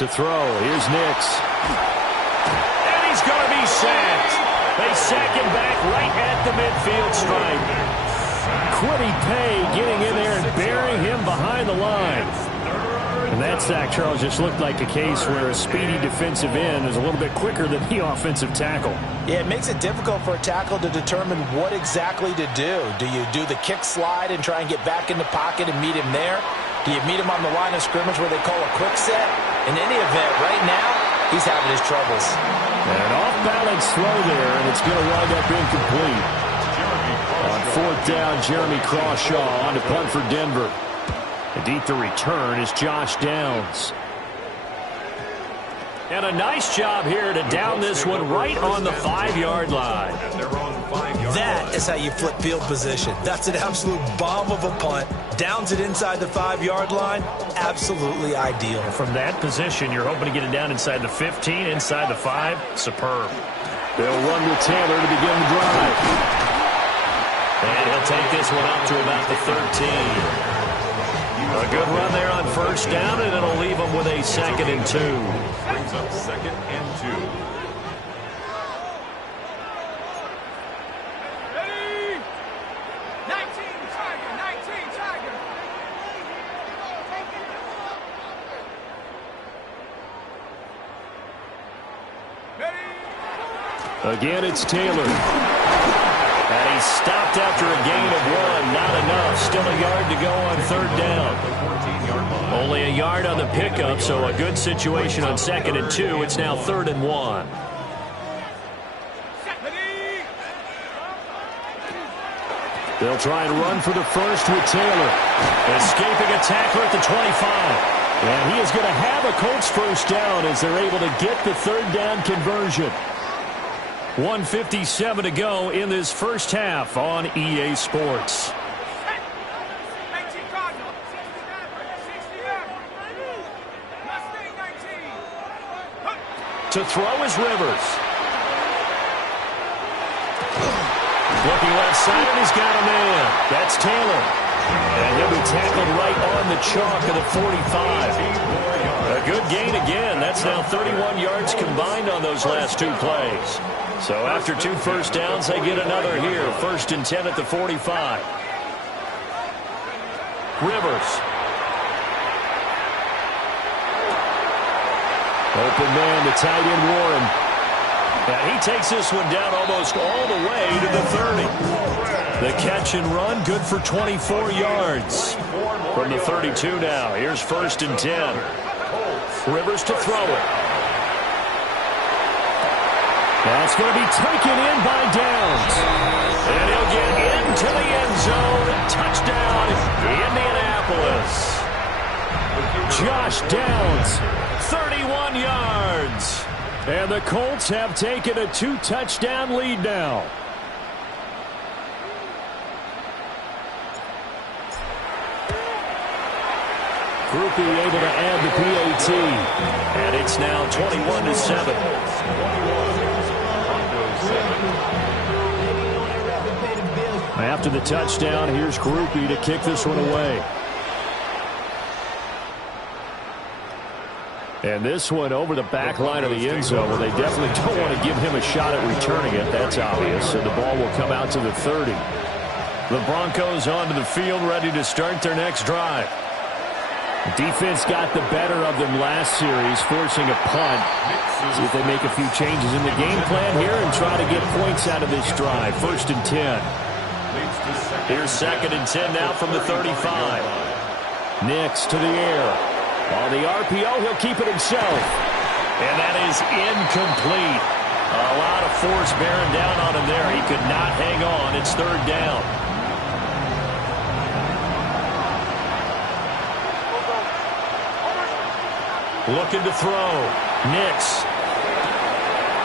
To throw. Here's Nix. And he's going to be sacked. They sack him back right at the midfield stripe. Kwity Paye getting in there and burying him behind the line. And that sack, Charles, just looked like a case where a speedy defensive end is a little bit quicker than the offensive tackle. Yeah, it makes it difficult for a tackle to determine what exactly to do. Do you do the kick slide and try and get back in the pocket and meet him there? Do you meet him on the line of scrimmage where they call a quick set? In any event, right now, he's having his troubles. And an off-balance throw there, and it's going to wind up incomplete. On fourth down, Jeremy Crawshaw on to punt for Denver. And deep to return is Josh Downs. And a nice job here to down this one right on the 5-yard line. That is how you flip field position. That's an absolute bomb of a punt. Downs it inside the 5-yard line. Absolutely ideal. From that position, you're hoping to get it down inside the 15, inside the 5. Superb. They'll run with Taylor to begin the drive. And he'll take this one up to about the 13. A good run there on first down, and it'll leave them with a 2nd and 2. Brings up 2nd and 2. Ready? 19, Tiger, 19, Tiger. Ready? Again, it's Taylor. And he's stopped after a gain of 1. Not enough. Still a yard to go on third down. Only a yard on the pickup, so a good situation on 2nd and 2. It's now 3rd and 1. They'll try and run for the first with Taylor. Escaping a tackler at the 25. And he is going to have a Colts first down as they're able to get the third down conversion. 1:57 to go in this first half on EA Sports. To throw is Rivers. Looking left side, and he's got a man. That's Taylor. And he'll be tackled right on the chalk of the 45. A good gain again. That's now 31 yards combined on those last 2 plays. So after 2 first downs, they get another here. 1st and 10 at the 45. Rivers. Open man, the tight end Warren. And he takes this one down almost all the way to the 30. The catch and run, good for 24 yards. From the 32 now, here's 1st and 10. Rivers to throw it. That's going to be taken in by Downs. And he'll get into the end zone. Touchdown, Indianapolis. Josh Downs, 31 yards. And the Colts have taken a 2-touchdown lead now. Grupe able to add the PAT. And it's now 21-7. After the touchdown, here's Grupe to kick this one away. And this one over the back line of the end zone, where they definitely don't want to give him a shot at returning it. That's obvious. And the ball will come out to the 30. The Broncos onto the field, ready to start their next drive. Defense got the better of them last series, forcing a punt. See if they make a few changes in the game plan here and try to get points out of this drive. 1st and 10. Here's 2nd and 10 now from the 35. Nix to the air. On the RPO, he'll keep it himself. And that is incomplete. A lot of force bearing down on him there. He could not hang on. It's 3rd down. Looking to throw. Nix.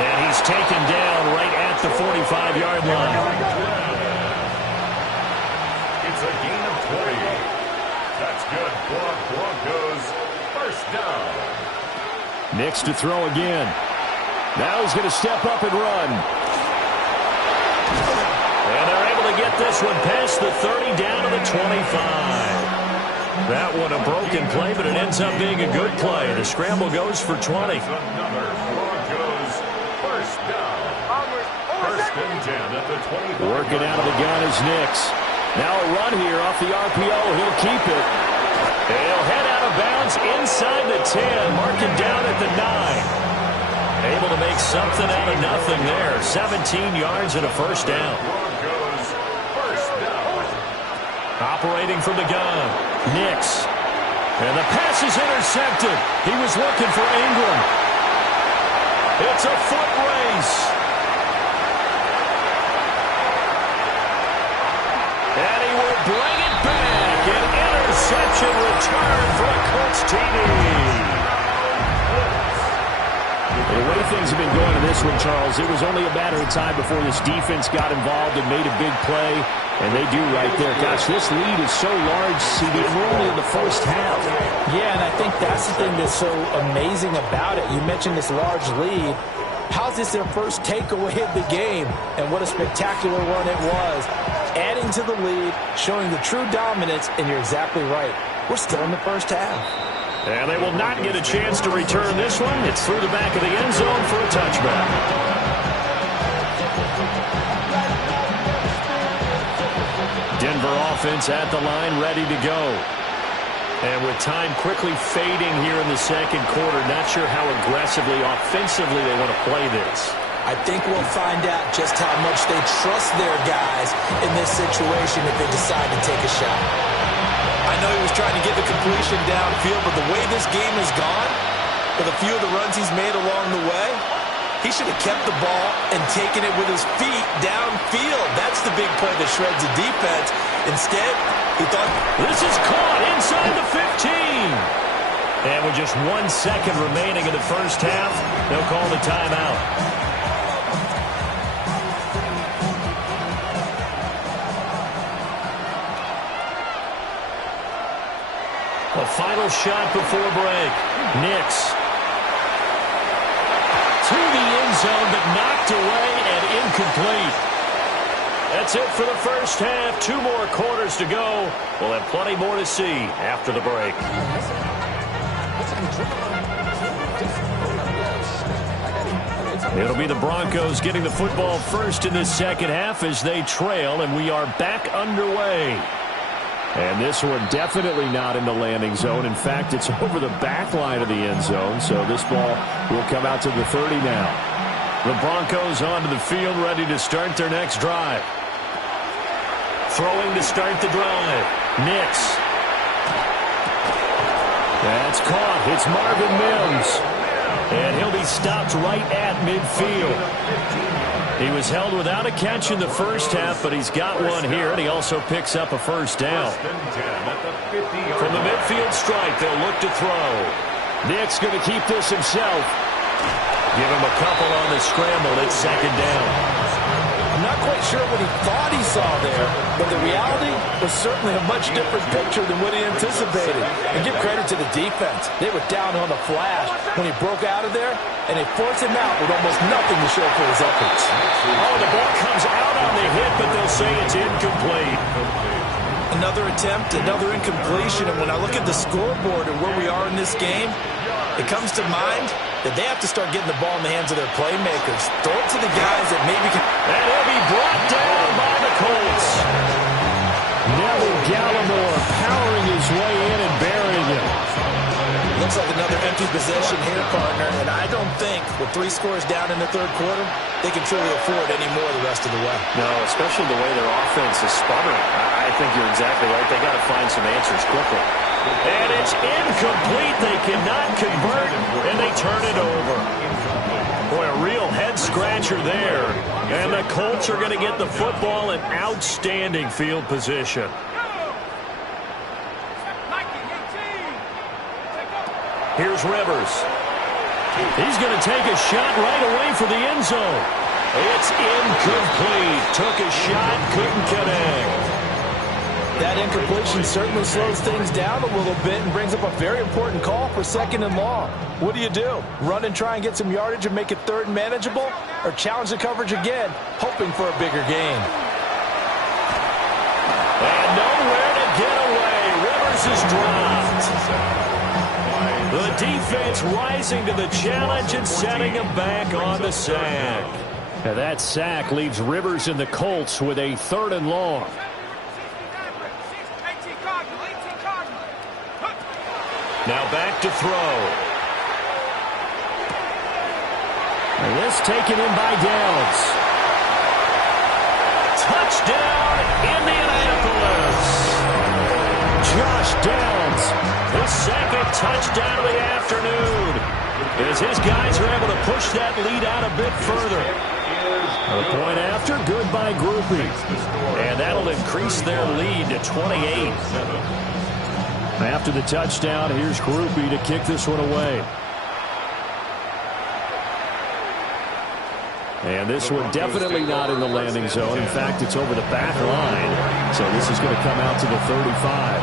And he's taken down right at the 45-yard line. It's a gain of 20. That's good. Broncos. First down. Nix to throw again. Now he's going to step up and run. And they're able to get this one past the 30 down to the 25. That one a broken play, but it ends up being a good play. The scramble goes for 20. Another Broncos first down. First and 10 at the 25. Working out of the gun is Nix. Now a run here off the RPO. He'll keep it. He'll head out of bounds inside the 10. Marking down at the 9. Able to make something out of nothing there. 17 yards and a first down. Broncos first down. Operating from the gun. Nix. And the pass is intercepted. He was looking for Ingram. It's a foot race. And he will bring it back. An interception return for a Colts TD. The way things have been going in this one, Charles, it was only a matter of time before this defense got involved and made a big play. And they do right there. Gosh, this lead is so large, CD, and we're only in the first half. Yeah, and I think that's the thing that's so amazing about it. You mentioned this large lead. How's this their first takeaway of the game? And what a spectacular run it was. Adding to the lead, showing the true dominance, and you're exactly right. We're still in the first half. And they will not get a chance to return this one. It's through the back of the end zone for a touchback. Denver offense at the line, ready to go. And with time quickly fading here in the second quarter, not sure how aggressively, offensively they want to play this. I think we'll find out just how much they trust their guys in this situation if they decide to take a shot. I know he was trying to get the completion downfield, but the way this game has gone, with a few of the runs he's made along the way, he should have kept the ball and taken it with his feet downfield. That's the big play that shreds the defense. Instead, he thought, this is caught inside the 15. And with just 1 second remaining in the first half, they'll call the timeout. A final shot before break. Nix. To the end zone, but knocked away and incomplete. That's it for the first half. 2 more quarters to go. We'll have plenty more to see after the break. It'll be the Broncos getting the football first in the second half as they trail, and we are back underway. And this one definitely not in the landing zone. In fact, it's over the back line of the end zone, so this ball will come out to the 30 now. The Broncos onto the field, ready to start their next drive. Throwing to start the drive. Nix. That's caught. It's Marvin Mims. And he'll be stopped right at midfield. He was held without a catch in the first half, but he's got one here, and he also picks up a first down. From the midfield stripe, they'll look to throw. Nick's going to keep this himself. Give him a couple on the scramble. It's second down. I'm not quite sure what he thought he saw there, but the reality was certainly a much different picture than what he anticipated. And give credit to the defense. They were down on the flash when he broke out of there, and they forced him out with almost nothing to show for his efforts. Oh, the ball comes out on the hit, but they'll say it's incomplete. Another attempt, another incompletion, and when I look at the scoreboard and where we are in this game, it comes to mind that they have to start getting the ball in the hands of their playmakers. Throw it to the guys that maybe can... And he'll be brought down by the Colts. Neville Gallimore powering his way in and burying him. Looks like another empty possession here, partner, and I don't think with 3 scores down in the third quarter, they can truly afford any more the rest of the way. No, especially the way their offense is sputtering. I think you're exactly right. They got to find some answers quickly. And it's incomplete. They cannot convert, and they turn it over. Boy, a real head-scratcher there. And the Colts are going to get the football in outstanding field position. Here's Rivers. He's going to take a shot right away for the end zone. It's incomplete. Took a shot, couldn't connect. That incompletion certainly slows things down a little bit and brings up a very important call for second and long. What do? Run and try and get some yardage and make it third and manageable? Or challenge the coverage again, hoping for a bigger gain? And nowhere to get away. Rivers pass is dropped. The defense rising to the challenge and setting him back on the sack. And that sack leaves Rivers and the Colts with a 3rd and long. Now back to throw. And this taken in by Downs. Touchdown, Indianapolis. Josh Downs, his 2nd touchdown of the afternoon, as his guys are able to push that lead out a bit further. A point after, good by Grupe. And that'll increase their lead to 28. After the touchdown, here's Grupe to kick this one away. And this one definitely not in the landing zone. In fact, it's over the back line. So this is going to come out to the 35.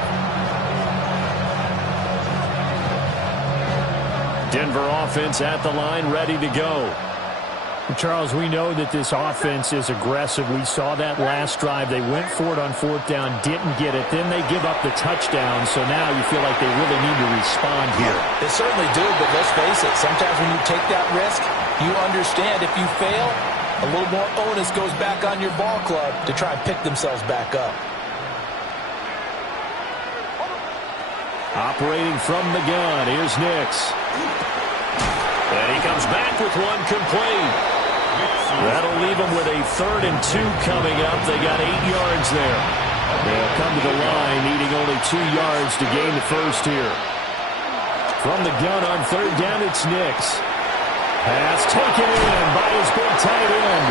Denver offense at the line, ready to go. Charles, we know that this offense is aggressive. We saw that last drive. They went for it on 4th down, didn't get it. Then they give up the touchdown. So now you feel like they really need to respond here. They certainly do, but let's face it. Sometimes when you take that risk, you understand if you fail, a little more onus goes back on your ball club to try and pick themselves back up. Operating from the gun, here's Nix. And he comes back with one complete. That'll leave them with a 3rd and 2 coming up. They got 8 yards there. They'll come to the line, needing only 2 yards to gain the first here. From the gun on 3rd down, it's Nix. Pass taken in by his big tight end.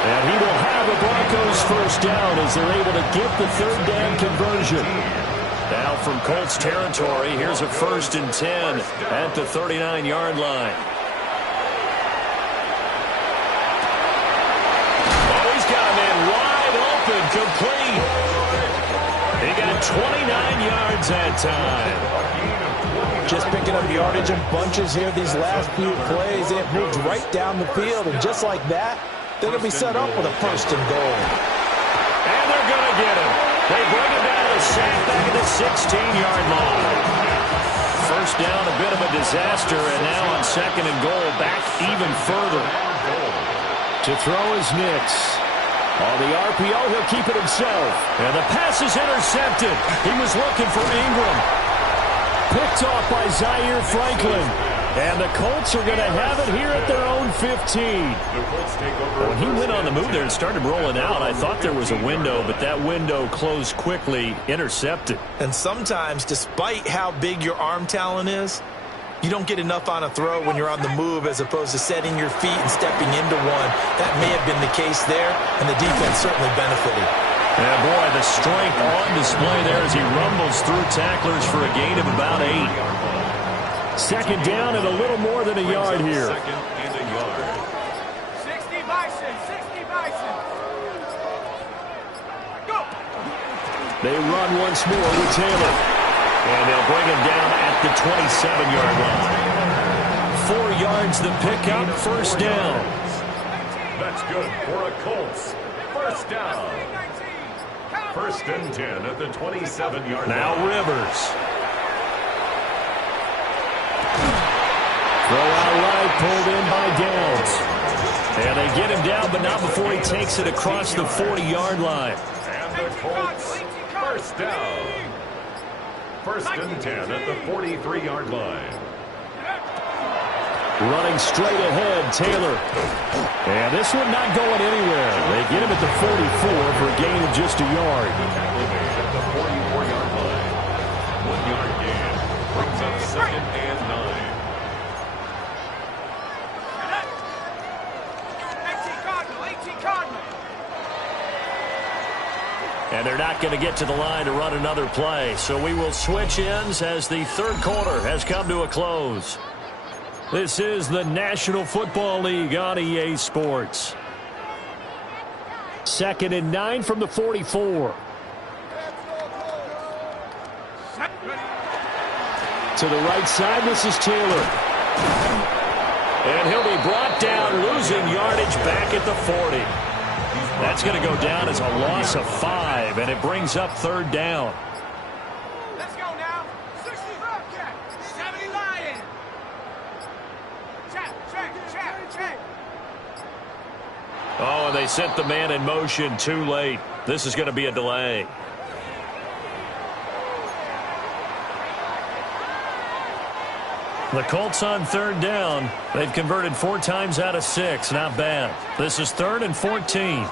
And he will have the Broncos first down as they're able to get the 3rd down conversion. Now from Colts territory, here's a 1st and 10 at the 39-yard line. Oh, he's got him in wide open, complete. He got 29 yards that time. Just picking up yardage in bunches here these last few plays. It moved right down the field, and just like that, they're going to be set up with a 1st and goal. And they're going to get him. They bring him down to the sack back at the 16-yard line. First down, a bit of a disaster, and now on 2nd and goal, back even further. To throw is Nix. On the RPO, he'll keep it himself. And the pass is intercepted. He was looking for Ingram. Picked off by Zaire Franklin. And the Colts are going to have it here at their own 15. When he went on the move there and started rolling out, I thought there was a window, but that window closed quickly, intercepted. And sometimes, despite how big your arm talent is, you don't get enough on a throw when you're on the move as opposed to setting your feet and stepping into one. That may have been the case there, and the defense certainly benefited. And boy, the strength on display there as he rumbles through tacklers for a gain of about 8. 2nd down and a little more than a yard here. 60 Bison, 60 Bison. Go! They run once more with Taylor. And they'll bring him down at the 27-yard line. 4 yards the pickup, 1st down. That's good for a Colts. 1st down. 1st and 10 at the 27-yard line. Now Rivers. Throw out right, pulled in by Downs. And they get him down, but not before he takes it across the 40-yard line. And the Colts, 1st down. 1st and 10 at the 43-yard line. Running straight ahead, Taylor. And this one not going anywhere. They get him at the 44 for a gain of just a yard. At the 44-yard line. 1-yard gain. Brings up 2nd and 9. 18 Cardinal. And they're not going to get to the line to run another play. So we will switch ends as the 3rd quarter has come to a close. This is the National Football League on EA Sports. 2nd and 9 from the 44. To the right side, this is Taylor. And he'll be brought down, losing yardage back at the 40. That's going to go down as a loss of 5, and it brings up 3rd down. Let's go now. they sent the man in motion too late. This is going to be a delay. The Colts on third down. They've converted 4 times out of 6. Not bad. This is 3rd and 14.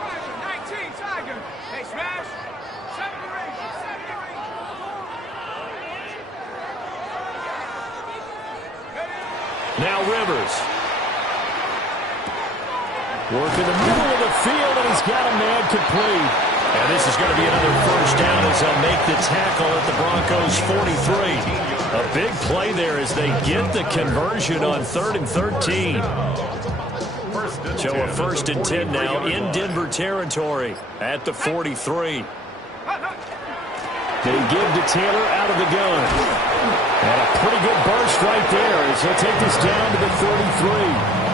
Now Rivers. Work in the middle of the field, and he's got a man complete. And this is going to be another first down as they'll make the tackle at the Broncos 43. A big play there as they get the conversion on 3rd and 13. So a 1st and 10 now in Denver territory at the 43. They give to Taylor out of the gun. And a pretty good burst right there as he'll take this down to the 33.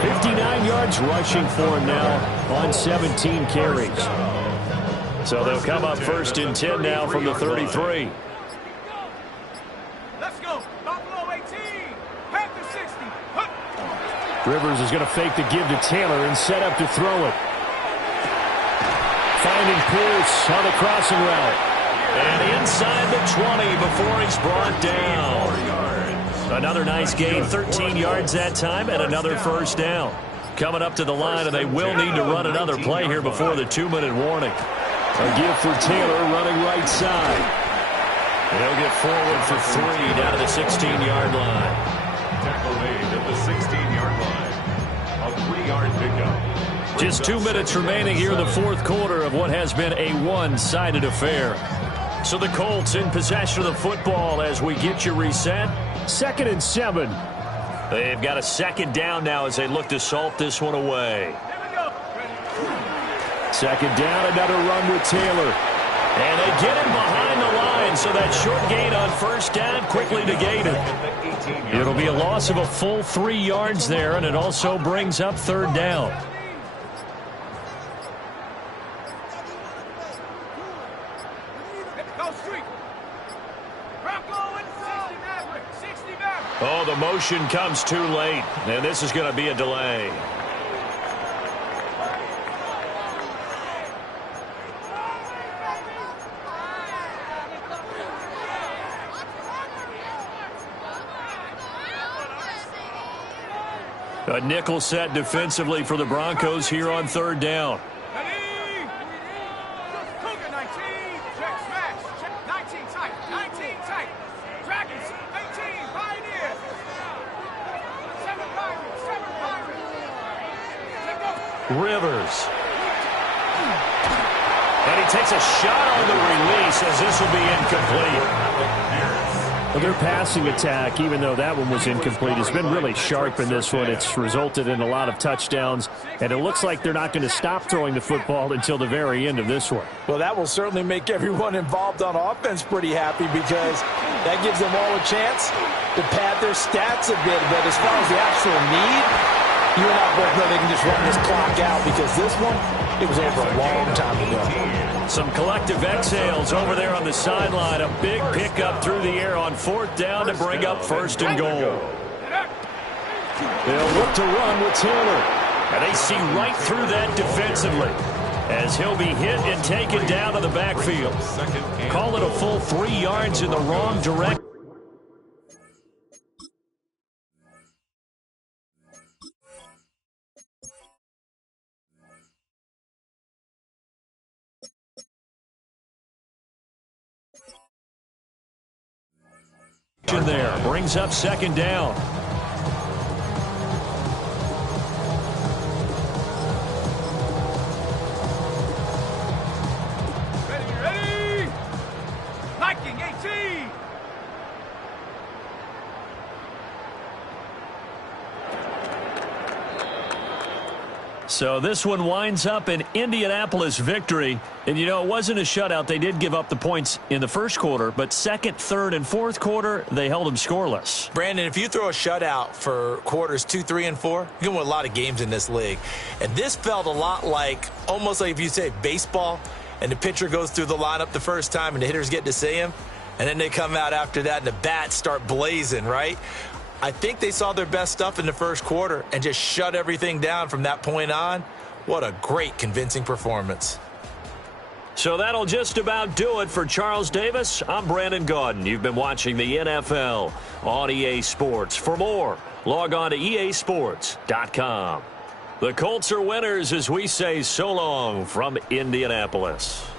59 yards rushing for him now on 17 carries. So they'll come up 1st and 10 now from the 33. Let's go. Buffalo 18. Panther 60. Rivers is going to fake the give to Taylor and set up to throw it. Finding Pierce on the crossing route. And inside the 20 before he's brought down. Another nice gain, 13 yards that time, and another first down. Coming up to the line, and they will need to run another play here before the 2-minute warning. A give for Taylor running right side. He'll get forward for 3 down to the 16-yard line. Tackle made at the 16-yard line. A 3-yard pickup. Just 2 minutes remaining here in the 4th quarter of what has been a one-sided affair. So the Colts in possession of the football as we get you reset. 2nd and 7. They've got a 2nd down now as they look to salt this one away. 2nd down, another run with Taylor. And they get him behind the line, so that short gain on 1st down quickly negated. It'll be a loss of a full 3 yards there, and it also brings up 3rd down. Oh, the motion comes too late, and this is going to be a delay. A nickel set defensively for the Broncos here on 3rd down. Rivers. And he takes a shot on the release as this will be incomplete. Well, their passing attack, even though that one was incomplete, has been really sharp in this one. It's resulted in a lot of touchdowns, and it looks like they're not going to stop throwing the football until the very end of this one. Well, that will certainly make everyone involved on offense pretty happy because that gives them all a chance to pad their stats a bit. But as far as the actual need, you and I both know they can just run this clock out because this one, it was over a long time ago. Some collective exhales over there on the sideline. A big pickup through the air on 4th down to bring up 1st and goal. They'll look to run with Taylor. And they see right through that defensively as he'll be hit and taken down to the backfield. Call it a full 3 yards in the wrong direction. There brings up 2nd down. Ready. Viking 18. So this one winds up an Indianapolis victory. And, you know, it wasn't a shutout. They did give up the points in the 1st quarter, but 2nd, 3rd, and 4th quarter, they held them scoreless. Brandon, if you throw a shutout for quarters 2, 3, and 4, you can win a lot of games in this league. And this felt a lot like, almost like if you say baseball, and the pitcher goes through the lineup the first time and the hitters get to see him, and then they come out after that and the bats start blazing, right? I think they saw their best stuff in the 1st quarter and just shut everything down from that point on. What a great, convincing performance. So that'll just about do it for Charles Davis. I'm Brandon Gaudin. You've been watching the NFL on EA Sports. For more, log on to easports.com. The Colts are winners as we say so long from Indianapolis.